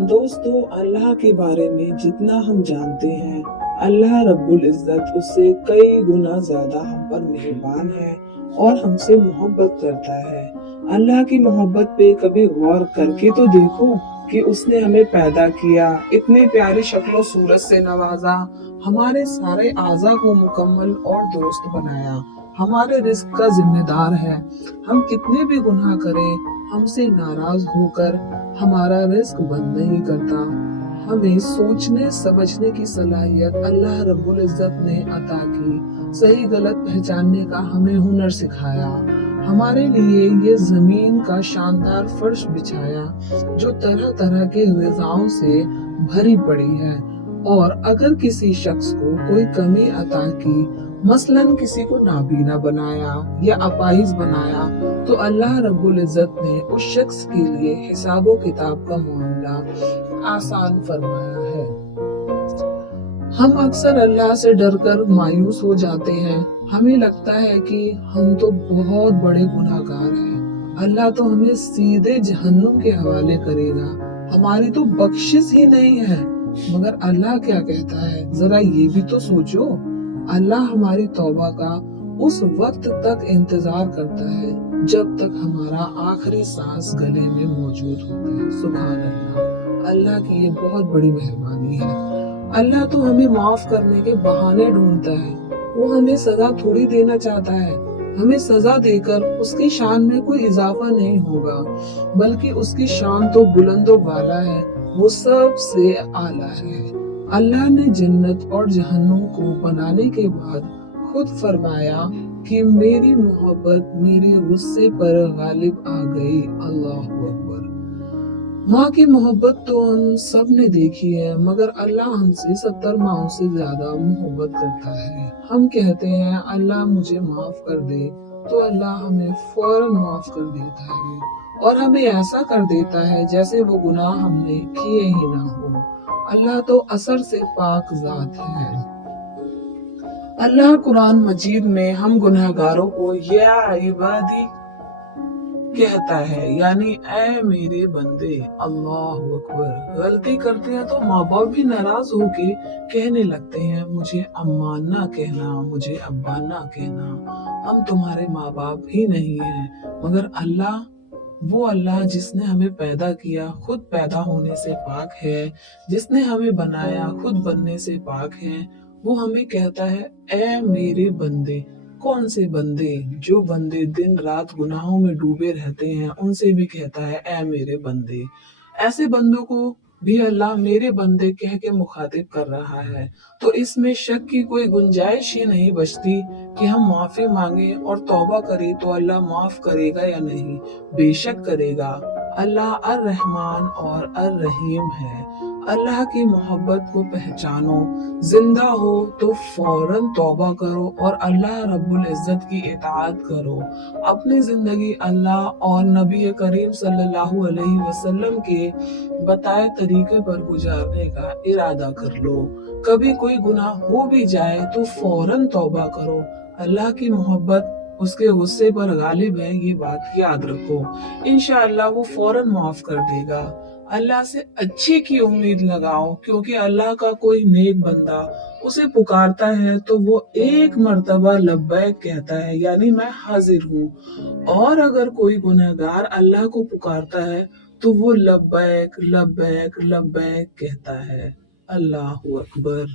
दोस्तों, अल्लाह के बारे में जितना हम जानते हैं, अल्लाह रब्बुल इज्जत उससे कई गुना ज्यादा हम पर मेहरबान है और हमसे मोहब्बत करता है। अल्लाह की मोहब्बत पे कभी गौर करके तो देखो कि उसने हमें पैदा किया, इतनी प्यारी शक्लो सूरत से नवाजा, हमारे सारे आज़ा को मुकम्मल और दुरुस्त बनाया, हमारे रिस्क का जिम्मेदार है। हम कितने भी गुनाह करें, हमसे नाराज होकर हमारा रिस्क बंद नहीं करता। हमें सोचने समझने की सलाहियत अल्लाह रब्बुल इज्जत ने अता की, सही गलत पहचानने का हमें हुनर सिखाया, हमारे लिए ये जमीन का शानदार फर्श बिछाया जो तरह तरह के ग़िज़ाओं से भरी पड़ी है। और अगर किसी शख्स को कोई कमी अता की, मसलन किसी को नाबीना बनाया या अपाहिज बनाया, तो अल्लाह रब्बुल इज्जत ने उस शख्स के लिए हिसाबो किताब का मामला आसान फरमाया है। हम अक्सर अल्लाह से डरकर मायूस हो जाते हैं। हमें लगता है कि हम तो बहुत बड़े गुनाहगार हैं, अल्लाह तो हमें सीधे जहन्नुम के हवाले करेगा, हमारी तो बख्शिश ही नहीं है। मगर अल्लाह क्या कहता है, जरा ये भी तो सोचो। अल्लाह हमारी तौबा का उस वक्त तक इंतजार करता है जब तक हमारा आखिरी सांस गले में मौजूद होता है। सुभान अल्लाह, अल्लाह की ये बहुत बड़ी मेहरबानी है। अल्लाह तो हमें माफ करने के बहाने ढूंढता है, वो हमें सजा थोड़ी देना चाहता है। हमें सजा देकर उसकी शान में कोई इजाफा नहीं होगा, बल्कि उसकी शान तो बुलंदो बाला है, वो सबसे आला है। अल्लाह ने जन्नत और जहन्नुम को बनाने के बाद खुद फरमाया कि मेरी मोहब्बत मेरे गुस्से पर गालिब आ गई। अल्लाहु अकबर। माँ की मोहब्बत तो हम सब ने देखी है, मगर अल्लाह हमसे 70 माओं से ज्यादा मोहब्बत करता है। हम कहते हैं अल्लाह मुझे माफ कर दे, तो अल्लाह हमें फौरन माफ कर देता है और हमें ऐसा कर देता है जैसे वो गुनाह हमने किए ही ना हो। अल्लाह तो असर से पाक जात है। अल्लाह कुरान मजीद में हम गुनहगारों को या इबादी कहता है, यानी ऐ मेरे बंदे। अल्लाह अकबर। गलती करते हैं तो माँ बाप भी नाराज होके कहने लगते हैं, मुझे अम्मा ना कहना, मुझे अब्बा ना कहना, हम तुम्हारे माँ बाप ही नहीं हैं। मगर अल्लाह, वो अल्लाह जिसने हमें पैदा किया, खुद पैदा होने से पाक है, जिसने हमें बनाया, खुद बनने से पाक है, वो हमें कहता है ऐ मेरे बंदे। कौन से बंदे? जो बंदे दिन रात गुनाहों में डूबे रहते हैं, उनसे भी कहता है ऐ मेरे बंदे। ऐसे बंदों को भी अल्लाह मेरे बंदे कह के मुखातिब कर रहा है। तो इसमें शक की कोई गुंजाइश ही नहीं बचती कि हम माफी मांगे और तौबा करें तो अल्लाह माफ करेगा या नहीं। बेशक करेगा। अल्लाह अर रहमान और अर रहीम है। अल्लाह की मोहब्बत को पहचानो, जिंदा हो तो फौरन तौबा करो और अल्लाह रब्बुल इज्जत की इताअत करो। अपनी जिंदगी अल्लाह और नबी करीम सल्लल्लाहु अलैहि वसल्लम के बताए तरीके पर गुजारने का इरादा कर लो। कभी कोई गुनाह हो भी जाए तो फौरन तौबा करो। अल्लाह की मोहब्बत उसके गुस्से पर गालिब है, ये बात याद रखो। इंशाअल्लाह वो फौरन माफ कर देगा। अल्लाह से अच्छे की उम्मीद लगाओ, क्योंकि अल्लाह का कोई नेक बंदा उसे पुकारता है तो वो एक मर्तबा लब्बैक कहता है, यानी मैं हाजिर हूँ। और अगर कोई गुनहगार अल्लाह को पुकारता है तो वो लब्बैक लब्बैक लब्बैक कहता है। अल्लाहु अकबर।